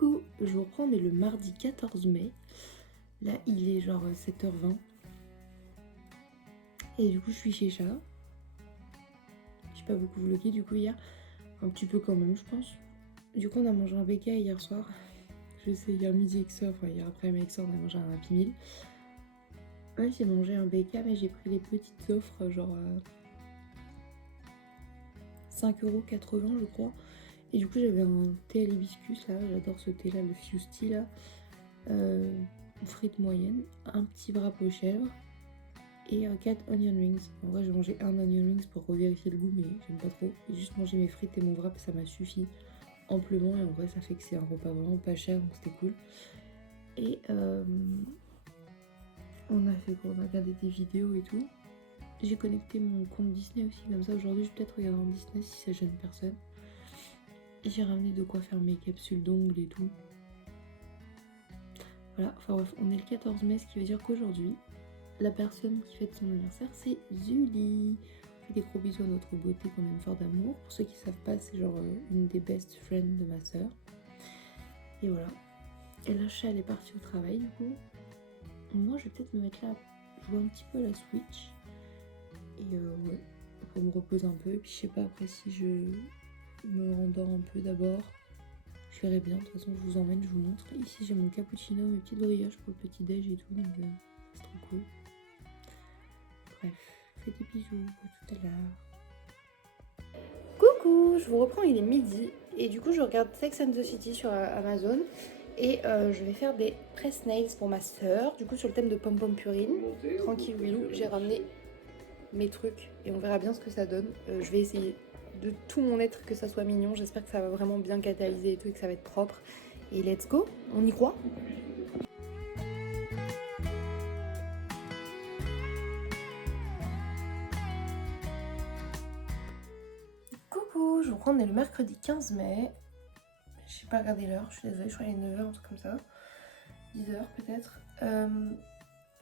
Coucou, je vous reprends, on est le mardi 14 mai. Là, il est genre 7h20. Et du coup, je suis chez Chat. J'ai pas beaucoup vlogué du coup hier. Un petit peu quand même, je pense. Du coup, on a mangé un BK hier soir. Je sais, hier midi avec ça, enfin hier après avec ça, on a mangé un Happy Meal. Ouais, j'ai mangé un BK, mais j'ai pris les petites offres, genre 5,80€ je crois. Et du coup, j'avais un thé à l'hibiscus là, j'adore ce thé là, le Fuse Tea là. Frites moyennes, un petit wrap aux chèvres et 4 onion rings. En vrai, j'ai mangé un onion rings pour revérifier le goût, mais j'aime pas trop. J'ai juste mangé mes frites et mon wrap, ça m'a suffi amplement. Et en vrai, ça fait que c'est un repas vraiment pas cher, donc c'était cool. Et on a fait quoi? On a regardé des vidéos et tout. J'ai connecté mon compte Disney aussi, comme ça aujourd'hui, je vais peut-être regarder en Disney si ça gêne personne. Et j'ai ramené de quoi faire mes capsules d'ongles et tout. Voilà, enfin bref, on est le 14 mai, ce qui veut dire qu'aujourd'hui, la personne qui fête son anniversaire, c'est Julie. On fait des gros bisous à notre beauté qu'on aime fort d'amour. Pour ceux qui savent pas, c'est genre une des best friends de ma soeur. Et voilà. Et là, Chat, elle est partie au travail du coup. Moi, je vais peut-être me mettre là, jouer un petit peu à la Switch. Et ouais, pour me reposer un peu. Et puis je sais pas après si je me rendors un peu d'abord. Je verrai bien, de toute façon je vous emmène, je vous montre. Ici j'ai mon cappuccino, mes petites brioches pour le petit déj et tout, donc c'est trop cool. Bref, fais des bisous, à tout à l'heure. Coucou, je vous reprends, il est midi et du coup je regarde Sex and the City sur Amazon et je vais faire des press nails pour ma soeur, du coup sur le thème de Pom Pom Purine. Tranquille Willou, j'ai ramené mes trucs et on verra bien ce que ça donne. Je vais essayer de tout mon être que ça soit mignon, j'espère que ça va vraiment bien catalyser et tout et que ça va être propre. Et let's go, on y croit? Coucou, je vous reprends, on est le mercredi 15 mai. J'ai pas regardé l'heure, je suis désolée, je crois qu'il est 9h, un truc comme ça. 10h peut-être.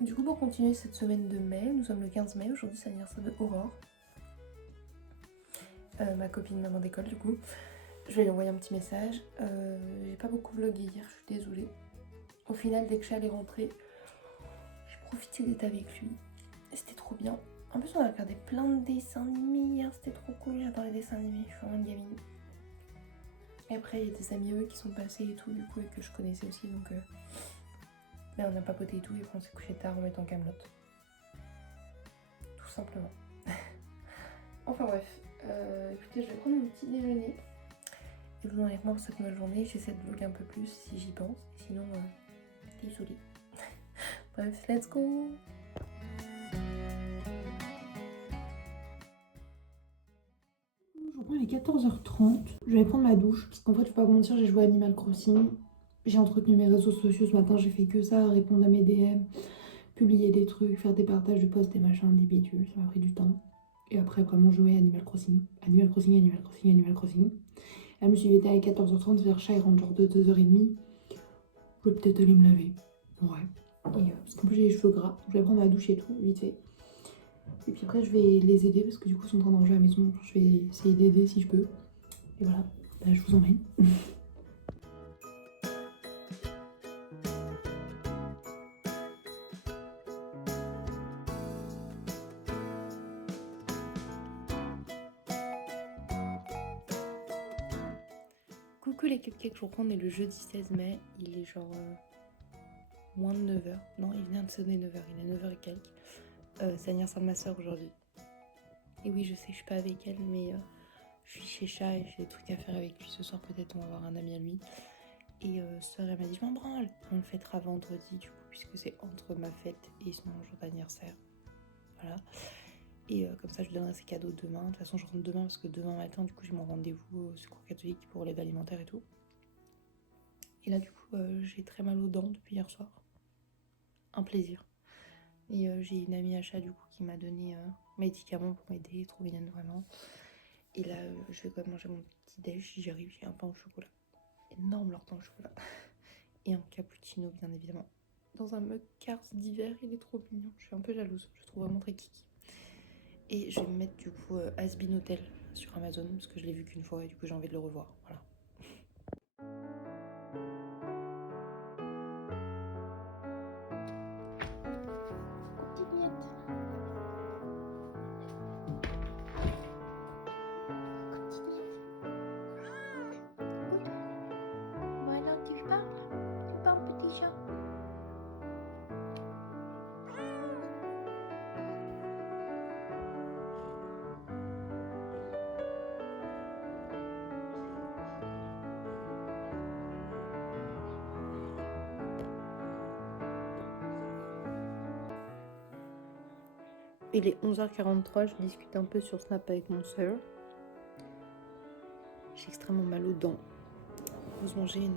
Du coup, pour continuer cette semaine de mai, nous sommes le 15 mai, aujourd'hui c'est l'anniversaire de Aurore. Ma copine maman d'école du coup. Je vais lui envoyer un petit message. J'ai pas beaucoup vlogué hier, je suis désolée. Au final, dès que Charles est rentré, j'ai profité d'être avec lui. C'était trop bien. En plus, on a regardé plein de dessins animés hier, c'était trop cool. J'adore les dessins animés, je suis vraiment une gamine. Et après, il y a des amis eux qui sont passés et tout, du coup, et que je connaissais aussi, donc. Mais on a papoté et tout, et après on s'est couché tard en mettant Camelot. Tout simplement. Enfin bref, écoutez, je vais prendre mon petit déjeuner. Et vous en avec moi pour cette nouvelle journée. J'essaie de vlogger un peu plus si j'y pense. Sinon, désolée. Bref, let's go! Il est 14h30. Je vais prendre ma douche parce qu'en fait, je vais pas vous mentir, j'ai joué à Animal Crossing. J'ai entretenu mes réseaux sociaux ce matin. J'ai fait que ça, répondre à mes DM, publier des trucs, faire des partages de posts, des machins, des bidules. Ça m'a pris du temps. Et après, vraiment jouer à Animal Crossing. Animal Crossing, Animal Crossing, Animal Crossing. Elle me suis levée à 14h30 vers Chat, il rentre genre de 2h30. Je vais peut-être aller me laver. Ouais. Et, parce qu'en plus, j'ai les cheveux gras. Je vais prendre ma douche et tout, vite fait. Et puis après, je vais les aider parce que du coup, ils sont en train de ranger à la maison. Je vais essayer d'aider si je peux. Et voilà, bah, je vous emmène. Coucou les cupcakes, je vous reprends, on est le jeudi 16 mai. Il est genre moins de 9h. Non, il vient de sonner 9h, il est 9h et quelques. C'est l'anniversaire de ma soeur aujourd'hui. Et oui, je sais, je suis pas avec elle, mais je suis chez Chat et j'ai des trucs à faire avec lui. Ce soir, peut-être, on va voir un ami à lui. Et soeur, elle m'a dit, je m'en branle. On le fêtera vendredi, du coup, puisque c'est entre ma fête et son jour d'anniversaire. Voilà. Et comme ça, je lui donnerai ses cadeaux demain. De toute façon, je rentre demain parce que demain matin, du coup, j'ai mon rendez-vous au secours catholique pour l'aide alimentaire et tout. Et là, du coup, j'ai très mal aux dents depuis hier soir. Un plaisir. Et j'ai une amie à Chat, du coup, qui m'a donné médicaments pour m'aider, trop mignonne vraiment. Et là, je vais quand même manger mon petit déj si j'arrive. J'ai un pain au chocolat. Énorme leur pain au chocolat. Et un cappuccino, bien évidemment. Dans un mug Cars d'hiver, il est trop mignon. Je suis un peu jalouse, je le trouve vraiment très kiki. Et je vais me mettre du coup Has Been Hotel sur Amazon parce que je l'ai vu qu'une fois et du coup j'ai envie de le revoir. Voilà. Il est 11h43, je discute un peu sur Snap avec mon soeur. J'ai extrêmement mal aux dents. Heureusement, j'ai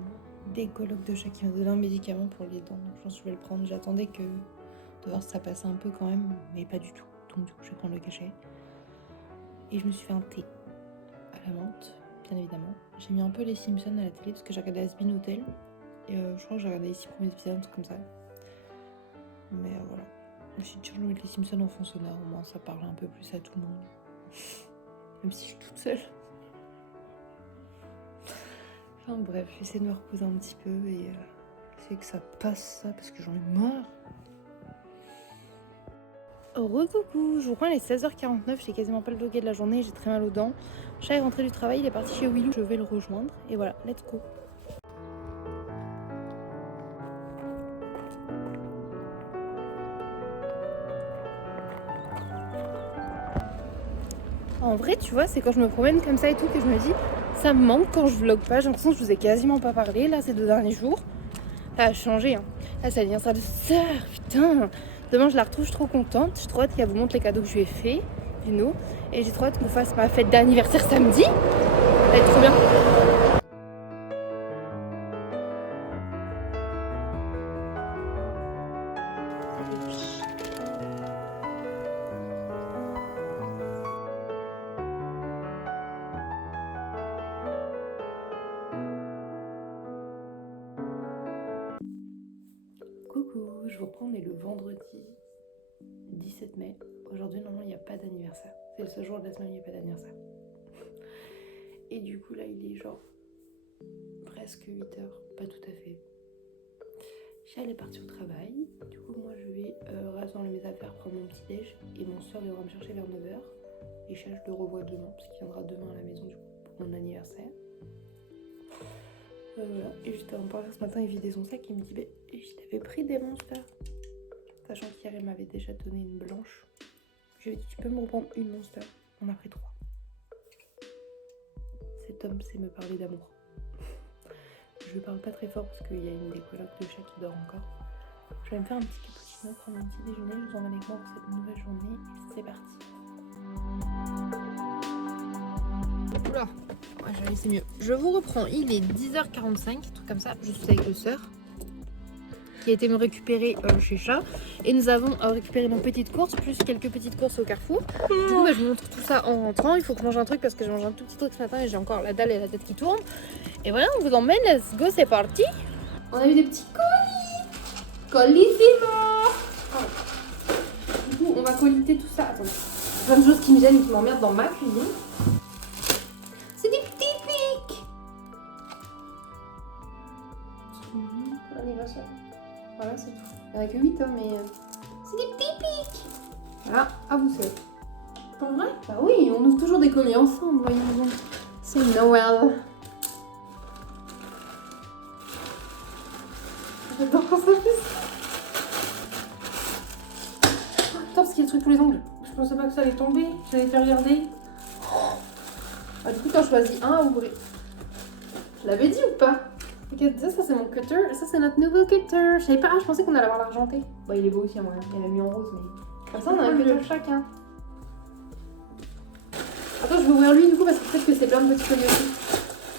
des colocs de chat qui m'a donné un médicament pour les dents. Donc je pense que je vais le prendre. J'attendais de voir si ça passait un peu quand même, mais pas du tout. Donc du coup, je vais prendre le cachet. Et je me suis fait un thé à la menthe, bien évidemment. J'ai mis un peu les Simpsons à la télé parce que j'ai regardé Has-Been Hotel. Et je crois que j'ai regardé les 6 premiers épisodes, un truc comme ça. Mais voilà. Je me suis dit, je vais mettre les Simpsons en fond sonore, au moins ça parle un peu plus à tout le monde. Même si je suis toute seule. Enfin bref, j'essaie de me reposer un petit peu et essayer que ça passe ça parce que j'en ai marre. Recoucou, je vous reprends, il est 16h49, j'ai quasiment pas le doguet de la journée, j'ai très mal aux dents. Chat est rentré du travail, il est parti chez Willou, je vais le rejoindre. Et voilà, let's go. En vrai, tu vois, c'est quand je me promène comme ça et tout que je me dis, ça me manque quand je vlog pas. J'ai l'impression que je vous ai quasiment pas parlé là ces 2 derniers jours. Ça a changé, hein. Là, c'est l'anniversaire de sœur, putain. Demain, je la retrouve, je suis trop contente. J'ai trop hâte qu'elle vous montre les cadeaux que je lui ai fait, Juno. Et j'ai trop hâte qu'on fasse ma fête d'anniversaire samedi. Ça va être trop bien. Coucou, je vous reprends, on est le vendredi 17 mai. Aujourd'hui, normalement, il n'y a pas d'anniversaire. C'est le seul jour de la semaine où il n'y a pas d'anniversaire. Et du coup, là, il est genre presque 8h. Pas tout à fait. Chal est parti au travail. Du coup, moi, je vais rassembler mes affaires, prendre mon petit déj. Et mon soeur viendra me chercher vers 9h. Et Chal, je le revois demain, parce qu'il viendra demain à la maison, du coup, pour mon anniversaire. Voilà. Et j'étais en parler ce matin, il vidait son sac et il me dit bah, je t'avais pris des monsters. Sachant qu'hier, il m'avait déjà donné une blanche. Je lui ai dit tu peux me reprendre une monster. On a pris 3. Cet homme sait me parler d'amour. Je parle pas très fort parce qu'il y a une des colocs de chat qui dort encore. Je vais me faire un petit cappuccino, prendre un petit déjeuner. Je vous emmène avec moi pour cette nouvelle journée. Et c'est parti. Oula, ouais, j'allais, c'est mieux. Je vous reprends, il est 10h45, truc comme ça. Je suis avec le soeur qui a été me récupérer chez Chat. Et nous avons récupéré nos petites courses, plus quelques petites courses au Carrefour. Du coup, je vous montre tout ça en rentrant. Il faut que je mange un truc parce que j'ai mangé un tout petit truc ce matin et j'ai encore la dalle et la tête qui tournent. Et voilà, on vous emmène, let's go, c'est parti. On a eu des petits colis. Colissimo. Du coup, on va coliter tout ça. Attendez, plein de choses qui me gênent et qui m'emmerdent dans ma cuisine. C'est des petits pics. Pour l'anniversaire. Voilà, c'est tout. Il n'y en a que 8, hein, mais c'est des petits pics. Voilà, à vous seul. Pas vrai? Bah oui, on ouvre toujours des colis ensemble, voyons donc. C'est Noël. J'adore quand ça fait ça. Attends, parce qu'il y a des trucs pour les ongles. Je pensais pas que ça allait tomber. J'allais faire regarder. Ah, du coup, t'en choisis un à ouvrir. Je l'avais dit ou pas? Regarde, ça c'est mon cutter. Et ça c'est notre nouveau cutter. Je savais pas, je pensais qu'on allait avoir l'argenté. Bah, il est beau aussi à moi. Il a mis en rose, mais. Comme ça, on a un cutter chacun. Attends, je vais ouvrir lui du coup parce que peut-être que c'est plein de petits colis aussi.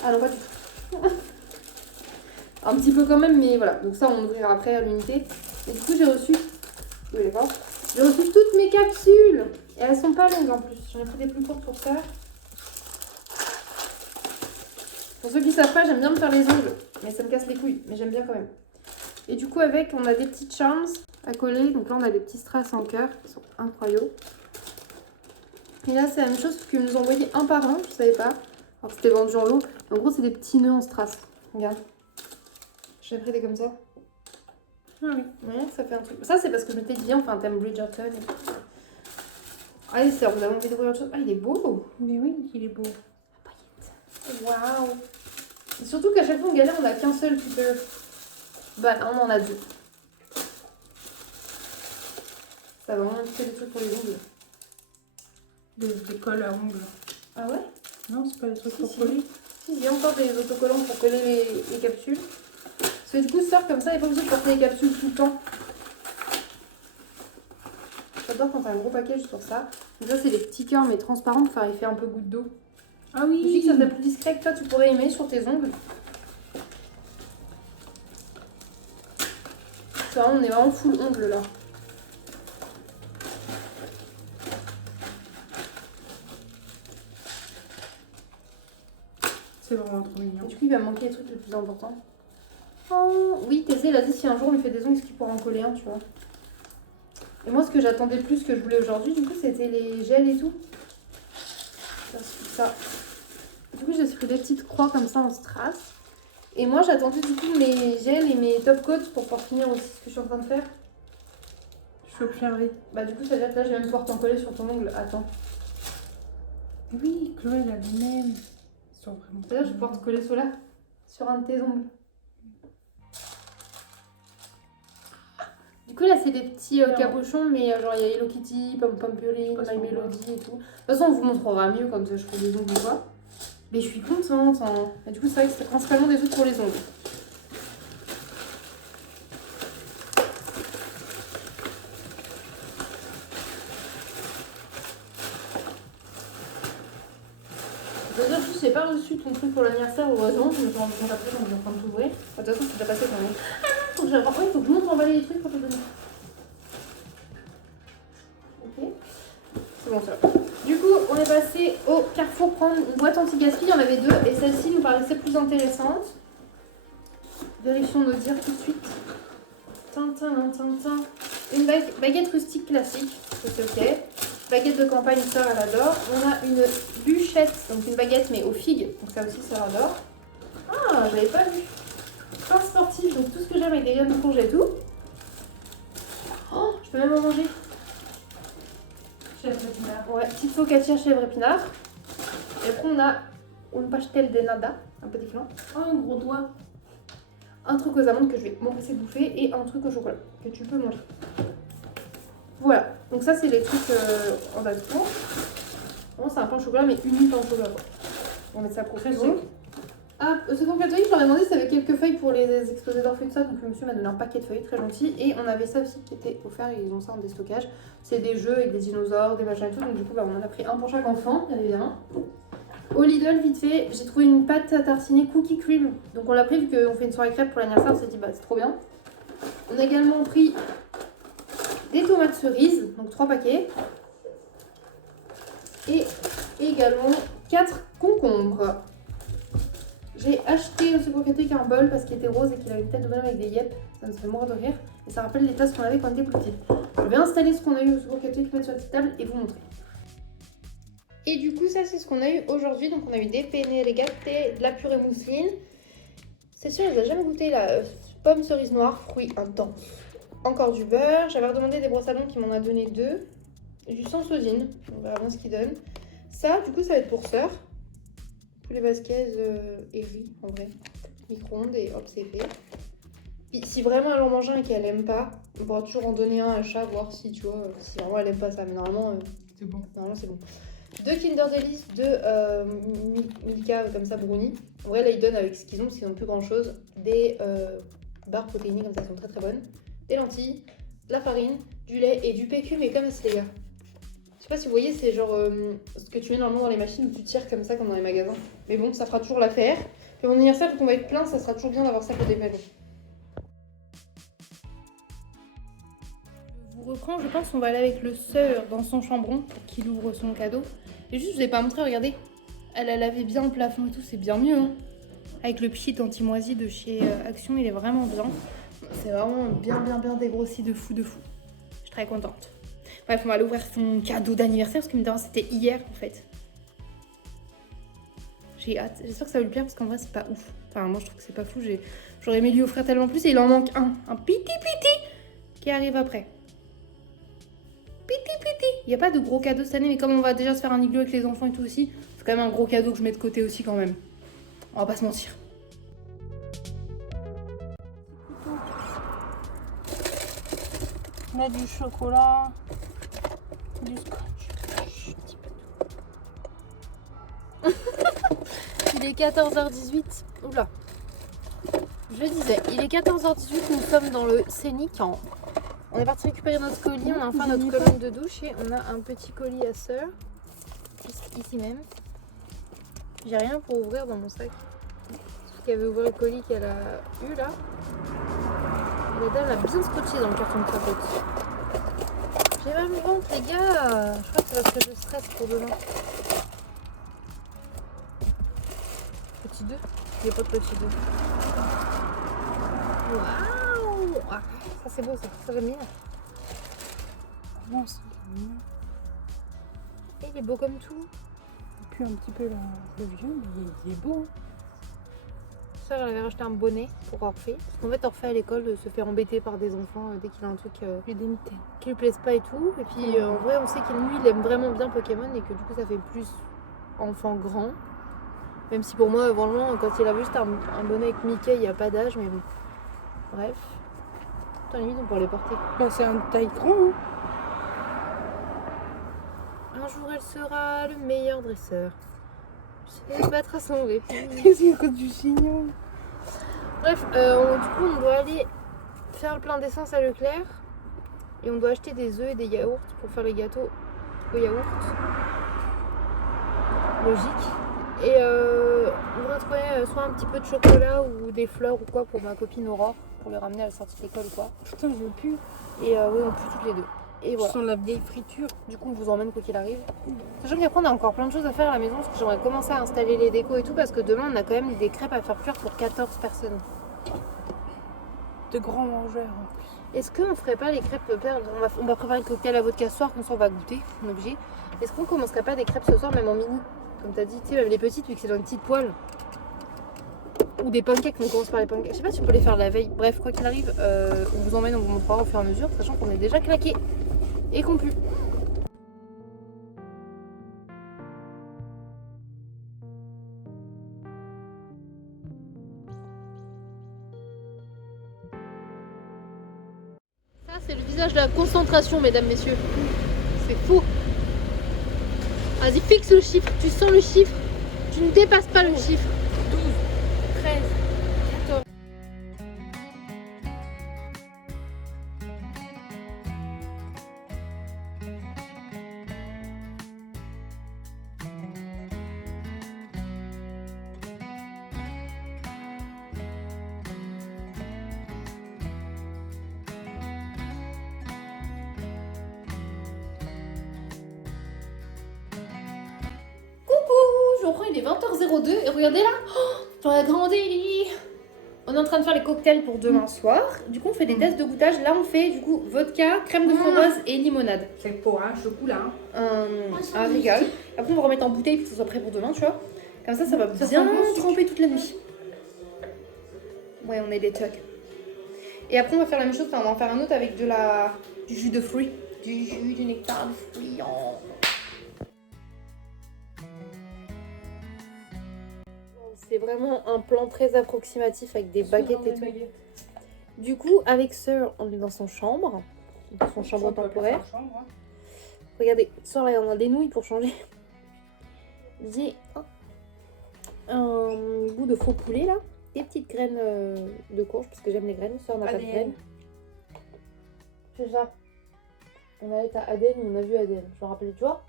Ah non, pas du tout. Un petit peu quand même, mais voilà. Donc ça, on ouvrira après à l'unité. Et du coup, j'ai reçu... Vous voulez voir? J'ai reçu toutes mes capsules. Et elles sont pas longues en plus. J'en ai pris des plus courtes pour ça. Pour ceux qui savent pas, j'aime bien me faire les ongles. Mais ça me casse les couilles. Mais j'aime bien quand même. Et du coup, avec, on a des petits charms à coller. Donc là, on a des petits strass en cœur qui sont incroyables. Et là, c'est la même chose qu'ils nous ont envoyé un par un. Je savais pas. Alors, c'était vendu en lot. En gros, c'est des petits nœuds en strass. Regarde. J'ai pris des comme ça. Ah oui. Ouais, ça fait un truc. Ça, c'est parce que je m'étais dit, on fait un thème Bridgerton. Et tout. Allez, sœur, vous avez envie d'ouvrir autre chose? Ah, il est beau. Mais oui, il est beau. Waouh. Et surtout qu'à chaque fois, on galère, on n'a qu'un seul cutter. Bah, là, on en a 2. Ça va vraiment faire des trucs pour les ongles. Des colles à ongles. Ah ouais? Non, c'est pas des trucs pour coller. Si, j'ai encore des autocollants pour coller les capsules. Parce que du coup, sœur, comme ça, il n'est pas obligé de porter les capsules tout le temps. J'adore quand t'as un gros paquet juste pour ça. Donc ça c'est des petits cœurs mais transparents pour faire effet un peu goutte d'eau. Ah Je dis oui. que ça serait plus discret que toi tu pourrais aimer sur tes ongles. Ça, on est vraiment full ongles là. C'est vraiment trop mignon. Et du coup il va me manquer les trucs les plus importants. Oh oui, Thésée elle a dit si un jour on lui fait des ongles, est-ce qu'il pourra en coller un, tu vois. Et moi ce que j'attendais le plus que je voulais aujourd'hui, du coup c'était les gels et tout. Ça. Du coup j'ai pris des petites croix comme ça en strass. Et moi j'attendais du coup mes gels et mes top coats pour pouvoir finir aussi ce que je suis en train de faire. Je suis observée. Bah du coup ça veut dire que là je vais même pouvoir t'en coller sur ton ongle. Attends. Oui, Chloé elle a les mêmes. Ils sont vraiment. C'est-à-dire je vais pouvoir te coller ceux-là sur un de tes ongles. Du coup là c'est des petits cabochons mais genre il y a Hello Kitty, Pom Pom Purine, My Melody et tout. De toute façon on vous montrera mieux comme ça je fais des ongles ou quoi. Mais je suis contente hein. Et du coup c'est vrai que c'est principalement des trucs pour les ongles. D'ailleurs, en plus, j'ai pas reçu ton truc pour l'anniversaire, heureusement, je me suis rendu compte après quand j'étais en train de t'ouvrir. De toute façon, c'est déjà passé quand même. Faut que je... Après, il faut que je monte emballer les trucs pour te donner. Ok. C'est bon, ça va. Du coup, on est passé au Carrefour prendre une boîte anti-gaspi. Il y en avait deux et celle-ci nous paraissait plus intéressante. Vérifions nos dires tout de suite. Tintin, tintin. Une baguette rustique classique, ça c'est ok. Baguette de campagne, ça elle adore. On a une bûchette, donc une baguette mais aux figues, donc ça aussi ça adore. Ah, j'avais pas vu. Pain sportif, donc tout ce que j'aime avec des graines de courge et tout. Oh, je peux même en manger. Chèvre épinard. Ouais, petite focaccia chèvre épinard. Et après on a un pastel de nada, un peu différent. Oh, un gros doigt. Un truc aux amandes que je vais m'empresser de bouffer et un truc au chocolat que tu peux manger. Voilà, donc ça c'est les trucs en base pour. Bon, c'est un pain au chocolat mais uni pain au chocolat quoi. On va mettre ça pour Très frigo. Ah, au secours catholique, je leur ai demandé si ça avait quelques feuilles pour les exposés d'orfèvres et tout ça, donc le monsieur m'a donné un paquet de feuilles très gentil. Et on avait ça aussi qui était offert, ils ont ça en déstockage. C'est des jeux avec des dinosaures, des machins et tout, donc du coup bah, on en a pris un pour chaque enfant, bien évidemment. Au Lidl, vite fait, j'ai trouvé une pâte à tartiner cookie cream. Donc on l'a pris vu qu'on fait une soirée crêpe pour l'anniversaire, on s'est dit bah c'est trop bien. On a également pris des tomates cerises, donc 3 paquets. Et également 4 concombres. J'ai acheté au secours catholique un bol parce qu'il était rose et qu'il avait une tête de bonhomme avec des yep. Ça me fait mourir de rire. Et ça rappelle les tasses qu'on avait quand on était plus petits. Je vais installer ce qu'on a eu au secours catholique, mettre sur la petite table et vous montrer. Et du coup, ça c'est ce qu'on a eu aujourd'hui. Donc on a eu des penne rigate, de la purée mousseline. C'est sûr, je n'ai jamais goûté la pomme cerise noire, fruit intense. Encore du beurre. J'avais redemandé des brosses à dents qui m'en a donné 2. Et du sans sodine. On verra bien ce qu'il donne. Ça, du coup, ça va être pour sœur. Tous les vasquez et riz en vrai. Micro-ondes et hop, c'est fait. Puis, si vraiment elle en mange un et qu'elle aime pas, on pourra toujours en donner un à chat, voir si tu vois, si vraiment elle aime pas ça. Mais normalement, C'est bon. Normalement, c'est bon. 2 Kinder Delice, 2 Milka comme ça brownie. En vrai, là, ils donnent avec ce qu'ils ont, parce qu'ils n'ont plus grand chose. Des barres protéinées comme ça, elles sont très très bonnes. Des lentilles, de la farine, du lait et du PQ, mais comme c'est les gars. Je sais pas si vous voyez, c'est genre ce que tu mets normalement dans les machines où tu tires comme ça, comme dans les magasins. Mais bon, ça fera toujours l'affaire. Puis mon anniversaire, vu qu'on va être plein, ça sera toujours bien d'avoir ça côté maison. Je vous reprends, je pense qu'on va aller avec le sœur dans son chambron pour qu'il ouvre son cadeau. Et juste, je vous ai pas montré, regardez. Elle a lavé bien le plafond et tout, c'est bien mieux. Hein. Avec le pchit anti-moisi de chez Action, il est vraiment bien. C'est vraiment bien dégrossi de fou. Je suis très contente. Bref, on va aller ouvrir son cadeau d'anniversaire parce que mine de rien, c'était hier en fait. J'ai hâte. J'espère que ça va lui plaire parce qu'en vrai, c'est pas ouf. Enfin, moi, je trouve que c'est pas fou. J'aurais aimé lui offrir tellement plus et il en manque un petit qui arrive après. Il n'y a pas de gros cadeau cette année, mais comme on va déjà se faire un igloo avec les enfants et tout aussi, c'est quand même un gros cadeau que je mets de côté aussi quand même. On va pas se mentir. On a du chocolat, du scotch. Il est 14h18. Oula. Je disais, il est 14h18, nous sommes dans le Scénic en On est parti récupérer notre colis, on a enfin notre colonne de douche et on a un petit colis à sœur, ici même. J'ai rien pour ouvrir dans mon sac. Parce qu'elle veut ouvrir le colis qu'elle a eu là. La dame a bien scotché dans le carton de capote. J'ai mal au ventre les gars. Je crois que c'est parce que je stresse pour demain. Petit 2. Il n'y a pas de petit 2. Waouh, ah, ça c'est beau ça j'aime bien. Comment ça? Et il est beau comme tout. Et puis un petit peu le vieux, mais il est beau. Sœur elle avait racheté un bonnet pour Orphée. Parce qu'en fait Orphée à l'école se fait embêter par des enfants dès qu'il a un truc L'identité. qui lui plaise pas et tout. Et puis en vrai on sait qu'il lui il aime vraiment bien Pokémon et que du coup ça fait plus enfant grand. Même si pour moi vraiment quand il a juste un bonnet avec Mickey il n'y a pas d'âge mais bon. Bref. Putain limite on pourrait les porter. Bah, c'est un taille grand. Hein. Un jour elle sera le meilleur dresseur. Elle se battra son répit. C'est à cause du signal. Bref, du coup on doit aller faire le plein d'essence à Leclerc. Et on doit acheter des œufs et des yaourts pour faire les gâteaux au yaourt. Logique. Et on va trouver soit un petit peu de chocolat ou des fleurs ou quoi pour ma copine Aurore. Pour les ramener à la sortie de l'école ou quoi. Putain, je veux plus. Et oui on pue toutes les deux. Et voilà. Sans la vieille friture. Du coup, on vous emmène quoi qu'il arrive. Sachant qu'après, on a encore plein de choses à faire à la maison parce que j'aimerais commencer à installer les décos et tout parce que demain, on a quand même des crêpes à faire cuire pour 14 personnes. De grands mangeurs en plus. Est-ce qu'on ferait pas les crêpes père, on va préparer le cocktail à vodka ce soir, comme ça on va goûter, on est obligé. Est-ce qu'on commencerait pas des crêpes ce soir, même en mini? Comme t'as dit, tu sais, même les petites, vu que c'est dans une petite poêle. Ou des pancakes, mais on commence par les pancakes. Je sais pas si on peut les faire la veille. Bref, quoi qu'il arrive, on vous emmène, on vous montrera au fur et à mesure, sachant qu'on est déjà claqué. Et qu'on pue. Ça c'est le visage de la concentration mesdames, messieurs. C'est fou. Vas-y fixe le chiffre, tu sens le chiffre. Tu ne dépasses pas le chiffre. 12, 13, 14. Je reprends, il est 20h02 et regardez là, dans la grande Élie. On est en train de faire les cocktails pour demain soir. Du coup, on fait des tests de goûtage. Là, on fait du coup vodka, crème de framboise et limonade. C'est pour un chocolat. Un régal. Après, on va remettre en bouteille pour que ce soit prêt pour demain, tu vois. Comme ça va Ça bien sent bon, tremper toute la nuit. Ouais, on est des tucks. Et après, on va faire la même chose. Enfin, on va en faire un autre avec du jus de fruits. Du jus, du nectar de fruits. Oh. C'est vraiment un plan très approximatif avec des baguettes et tout. Du coup, avec Sœur, on est dans son chambre. Son chambre temporaire. Regardez, Sœur, là, on a des nouilles pour changer. J'ai un bout de faux poulet, là. Des petites graines de courge, parce que j'aime les graines. Sœur n'a pas de graines. C'est ça. On allait à Aden, on a vu Aden. Je me rappelle, tu vois.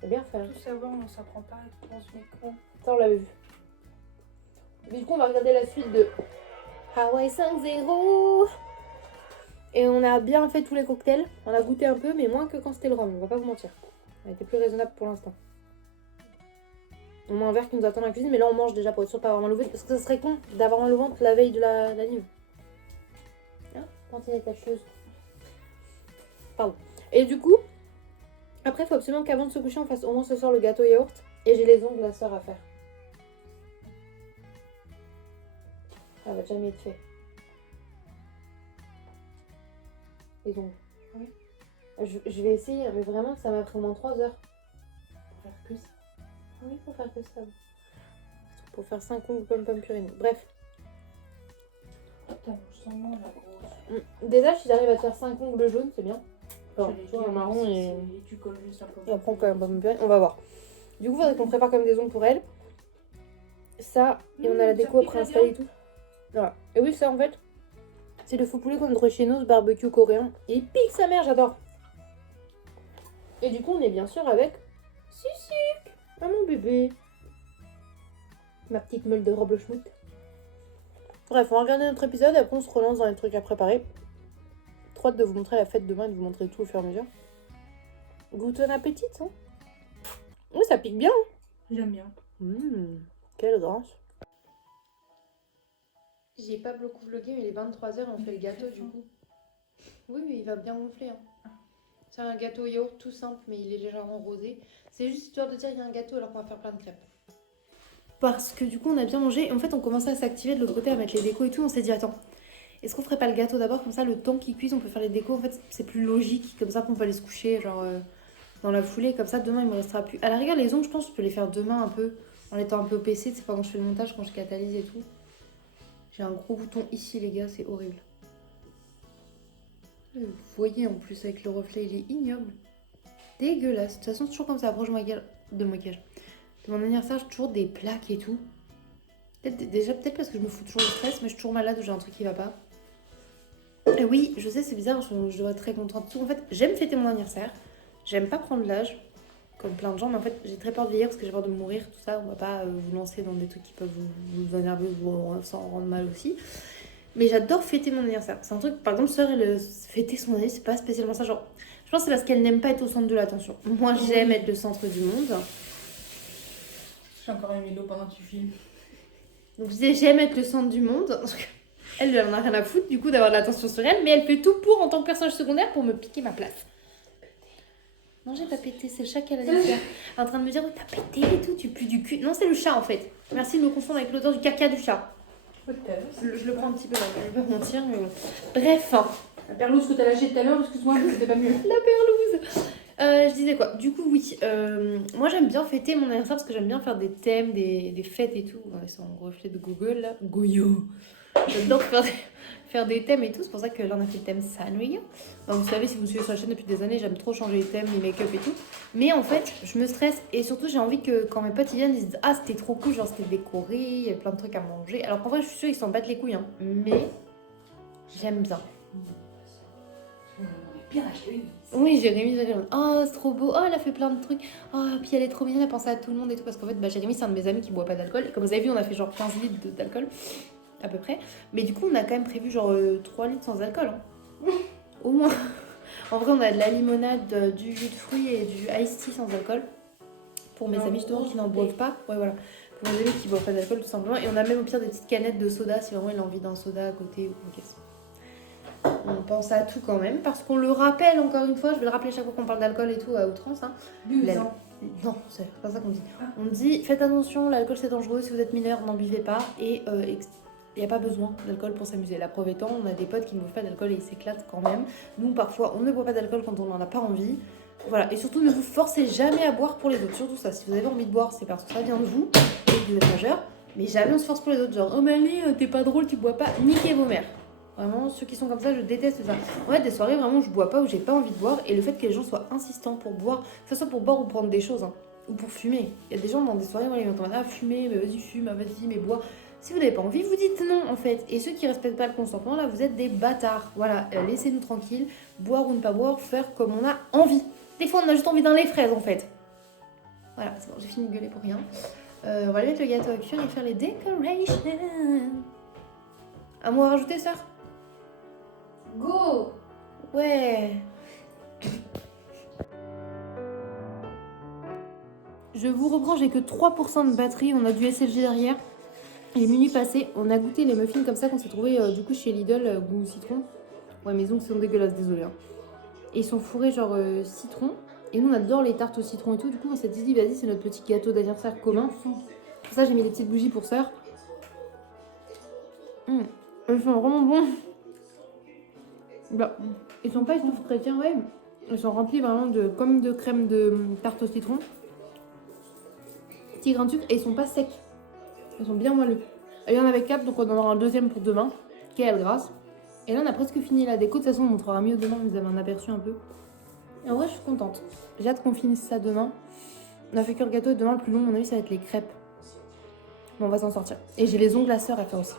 C'est bien fait. Tout savoir, on s'apprend pas dans ce micro. Ça, on l'avait vu. Du coup, on va regarder la suite de Hawaii 5-0. Et on a bien fait tous les cocktails. On a goûté un peu, mais moins que quand c'était le rhum. On va pas vous mentir. On a été plus raisonnable pour l'instant. On a un verre qui nous attend dans la cuisine, mais là on mange déjà pour être sûr de pas avoir mal au ventre. Parce que ça serait con d'avoir mal au ventre la veille de la live. Hein, tantinette tâcheuse. Pardon. Et du coup, après, il faut absolument qu'avant de se coucher, on fasse au moins ce soir le gâteau yaourt. Et j'ai les ongles de la sœur à faire. Ça va jamais être fait. Les ongles. Oui. Je vais essayer, mais vraiment, ça m'a pris au moins 3 heures. Pour faire que ça. Oui, pour faire que ça. Pour faire 5 ongles pom-pom purine. Bref. Putain, je sens mal la grosse. Déjà, si j'arrive à te faire 5 ongles jaunes, c'est bien. Enfin, J'allais tu vois, dire, un marron et... tu colles juste un peu. Et après, quand même pom-pom purine, on va voir. Du coup, il faudrait qu'on prépare comme des ongles pour elle. Ça, et on a la déco après installée et tout. Voilà. Et oui, ça en fait, C'est le faux poulet qu'on trouve chez nous, ce barbecue coréen. Et il pique sa mère, j'adore. Et du coup, on est bien sûr avec Susuc, ah, mon bébé. Ma petite meule de robe schmout. Bref, on va regarder notre épisode et après on se relance dans les trucs à préparer. Trop hâte de vous montrer la fête demain et de vous montrer tout au fur et à mesure. Goûte un appétit, hein. Oui, ça pique bien. J'aime bien. Quelle grâce. J'ai pas beaucoup vlogué, mais il est 23h, on fait le gâteau du coup. Oui, mais il va bien gonfler. Hein. C'est un gâteau yaourt tout simple, mais il est légèrement rosé. C'est juste histoire de dire qu'il y a un gâteau alors qu'on va faire plein de crêpes. Parce que du coup, on a bien mangé. Et en fait, on commençait à s'activer de l'autre côté, à mettre les décos et tout. On s'est dit, attends, est-ce qu'on ferait pas le gâteau d'abord? Comme ça, le temps qu'il cuise, on peut faire les décos. En fait, c'est plus logique. Comme ça, qu'on peut aller se coucher, genre dans la foulée. Comme ça, demain, il me restera plus. À la rigueur, les ongles, je pense que je peux les faire demain un peu. En étant un peu PC, c'est pas quand je fais le montage, quand je catalyse et tout. J'ai un gros bouton ici, les gars, c'est horrible. Vous voyez en plus avec le reflet, il est ignoble. Dégueulasse. De toute façon, c'est toujours comme ça, approche de maquillage. De mon anniversaire, j'ai toujours des plaques et tout. Peut-être parce que je me fous toujours de stress, mais je suis toujours malade ou j'ai un truc qui va pas. Et oui, je sais, c'est bizarre, je dois être très contente de tout. En fait, j'aime fêter mon anniversaire. J'aime pas prendre l'âge, comme plein de gens, mais en fait, j'ai très peur de vieillir parce que j'ai peur de mourir, tout ça. On va pas vous lancer dans des trucs qui peuvent vous énerver ou s'en rendre mal aussi. Mais j'adore fêter mon anniversaire. C'est un truc, par exemple, sœur, elle fêter son anniversaire, c'est pas spécialement ça. Genre, je pense que c'est parce qu'elle n'aime pas être au centre de l'attention. Moi, j'aime être le centre du monde. J'ai encore aimé l'eau pendant que tu filmes. Donc, je disais, j'aime être le centre du monde. Elle en a rien à foutre, du coup, d'avoir de l'attention sur elle. Mais elle fait tout pour, en tant que personnage secondaire, pour me piquer ma place. Non, j'ai pas pété, c'est le chat qui a la litière. En train de me dire, oh, t'as pété et tout, tu pues du cul. Non, c'est le chat, en fait. Merci de me confondre avec l'odeur du caca du chat. Je le prends un petit peu là, je vais pas mentir, mais bon. Bref. La perlouse que t'as lâchée tout à l'heure, excuse-moi, mais c'était pas mieux. La perlouse. Je disais quoi? Du coup, oui. Moi, j'aime bien fêter mon anniversaire parce que j'aime bien faire des thèmes, des fêtes et tout. Ouais, c'est un reflet de Google là. Goyo. J'adore faire des thèmes et tout. C'est pour ça que là, on a fait le thème Sanrio. Donc, vous savez, si vous me suivez sur la chaîne depuis des années, j'aime trop changer les thèmes, les make-up et tout. Mais en fait, je me stresse et surtout, j'ai envie que quand mes potes ils viennent, ils se disent, ah, c'était trop cool, genre c'était décoré, il y avait plein de trucs à manger. Alors qu'en vrai, je suis sûre, ils s'en battent les couilles, hein. Mais j'aime bien. Oui, Jérémy, oh, c'est trop beau, oh, elle a fait plein de trucs, oh, puis elle est trop mignonne, elle pense à tout le monde et tout, parce qu'en fait, Jérémy, c'est un de mes amis qui boit pas d'alcool, et comme vous avez vu, on a fait genre 15 litres d'alcool, à peu près, mais du coup, on a quand même prévu genre 3 litres sans alcool, hein. Au moins. En vrai, on a de la limonade, du jus de fruits et du iced tea sans alcool, pour mes amis justement qui n'en boivent pas, ouais, voilà, pour mes amis qui boivent pas d'alcool, tout simplement, et on a même au pire des petites canettes de soda, si vraiment il a envie d'un soda à côté, ou une caisse. On pense à tout quand même, parce qu'on le rappelle encore une fois, je vais le rappeler chaque fois qu'on parle d'alcool et tout à outrance. Hein. Non, c'est pas ça qu'on dit. On dit, faites attention, l'alcool c'est dangereux, si vous êtes mineur, n'en buvez pas, et il n'y a pas besoin d'alcool pour s'amuser. La preuve étant, on a des potes qui ne boivent pas d'alcool et ils s'éclatent quand même. Nous, parfois, on ne boit pas d'alcool quand on n'en a pas envie. Voilà, et surtout, ne vous forcez jamais à boire pour les autres, surtout ça. Si vous avez envie de boire, c'est parce que ça vient de vous, et que vous êtes majeur, mais jamais on se force pour les autres, genre, oh mais allez, t'es pas drôle, tu bois pas, niquez vos mères. Vraiment, ceux qui sont comme ça, je déteste ça. En fait, des soirées, vraiment, je bois pas ou j'ai pas envie de boire. Et le fait que les gens soient insistants pour boire, que ce soit pour boire ou prendre des choses, hein, ou pour fumer. Il y a des gens dans des soirées, voilà, ils vont dire, ah, fumer, mais vas-y, fume, ah, vas-y, mais bois. Si vous n'avez pas envie, vous dites non, en fait. Et ceux qui respectent pas le consentement, là, vous êtes des bâtards. Voilà, laissez-nous tranquilles, boire ou ne pas boire, faire comme on a envie. Des fois, on a juste envie d'un lait fraise, en fait. Voilà, c'est bon, j'ai fini de gueuler pour rien. On va aller mettre le gâteau à cuire et faire les decorations. Un mot à rajouter, sœur? Go! Ouais! Je vous reprends, j'ai que 3% de batterie, on a du SLG derrière. Il est minuit passé, on a goûté les muffins comme ça qu'on s'est trouvé du coup chez Lidl, goût citron. Ouais, mes ongles sont dégueulasses, désolé. Hein. Et ils sont fourrés genre citron. Et nous on adore les tartes au citron et tout, du coup on s'est dit vas-y c'est notre petit gâteau d'anniversaire commun. Pour ça j'ai mis des petites bougies pour sœur. Ils sont vraiment bons. Bah, ils sont pas tout chrétiens, ouais. Ils sont remplis vraiment comme de crème de tarte au citron. Petit grain de sucre et ils sont pas secs. Ils sont bien moelleux. Il y en avait 4 donc on en aura un deuxième pour demain. Quelle grâce. Et là on a presque fini la déco. De toute façon on montrera mieux demain, vous avez un aperçu un peu. Et en vrai je suis contente. J'ai hâte qu'on finisse ça demain. On a fait que le gâteau et demain le plus long, à mon avis ça va être les crêpes. Mais on va s'en sortir. Et j'ai les ongles à sœur à faire aussi.